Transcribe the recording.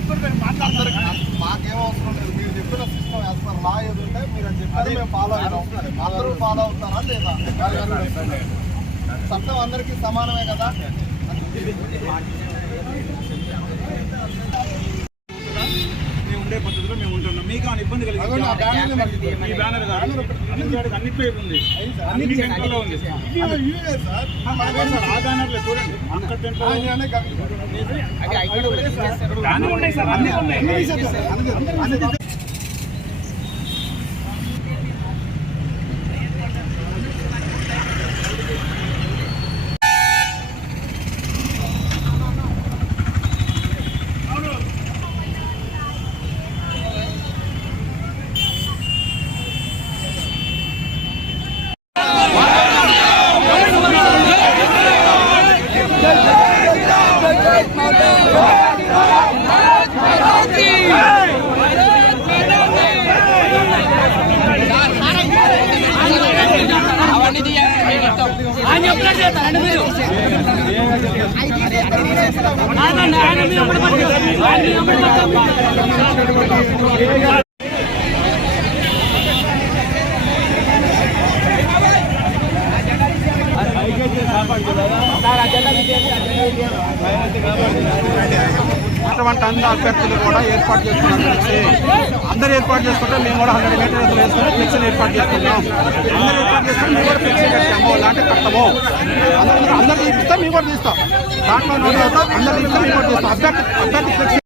అందరికి మాకేం అవసరం లేదు. మీరు చెప్పిన సిస్టమ్ యాజ్ పర్ లా ఏది ఉంటే మీరు అని చెప్పారు మేము ఫాలో అవుతాం. అందరూ ఫాలో అవుతారా లేదా? చట్టం అందరికీ సమానమే కదా? ఉండే పద్ధతిలో మేము ఉంటున్నాం మీకు ఏమైనా ఇబ్బంది కలిగింది. ఈ బ్యానర్ అన్నింటిలో ఉంది అన్ని టెంట్లో ఉంది ఆ బ్యానర్లో చూడండి అక్కడ టెంట్లో ఆ, నేను అనే గవి- అన్ని ఉన్నాయి సార్ అన్ని ఉన్నాయి ఆయన చెప్పినట్టు చేస్తారండి మీరు ఆగండి, ఆయన మీ వెంబడి పడతారు. ఆయన మీ వెంబడి పడతారు. అటువంటి అన్ని అభ్యర్థులు కూడా ఏర్పాటు చేసుకున్నాం తెలిసి అందరూ ఏర్పాటు చేసుకుంటే మేము కూడా హండ్రెడ్ మీటర్స్ వేసుకుని ఫ్లెక్సీలు ఏర్పాటు చేసుకుంటాం అందరూ ఏర్పాటు చేసుకుని మేము కూడా ఫ్లెక్సీ కట్టాము లాంటి కట్టము. అందరూ అందరూ తీపిస్తే మేము కూడా తీస్తాం. దాంట్లో నోటి అందరూ తీపిస్తే మేము కూడా తీస్తాం. అభ్యర్థి అభ్యర్థి ఫ్లెక్సీ